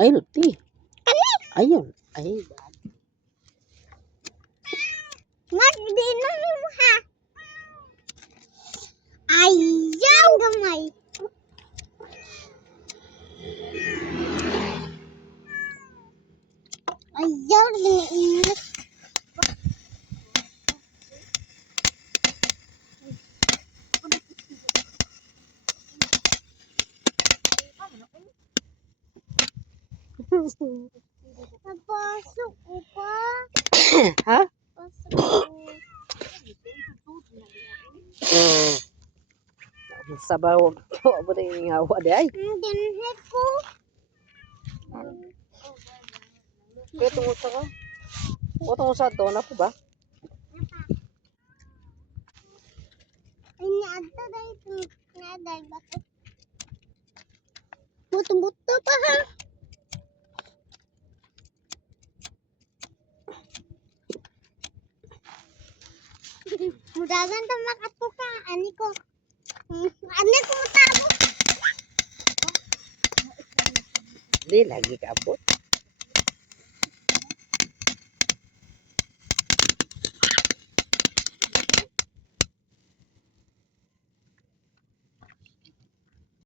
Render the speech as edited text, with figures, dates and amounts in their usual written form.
Ay, Luti. Ayun. Ay, Magdinom mo ha. Ayaw gamay. Ayaw giniinit. Napasok ko pa. ha? Pasok ko. Sabaw. Ano na yung hawa di ay? Dinhit ko. Kaya tungkol sa ka? O tungkol sa ito, na po ba? Ay, naadta dahil. Naadta bato. Buto-buto pa ha. Mudagan ta makatuka. Ani ko. Ani ko matabo. Di, lagi ka abot.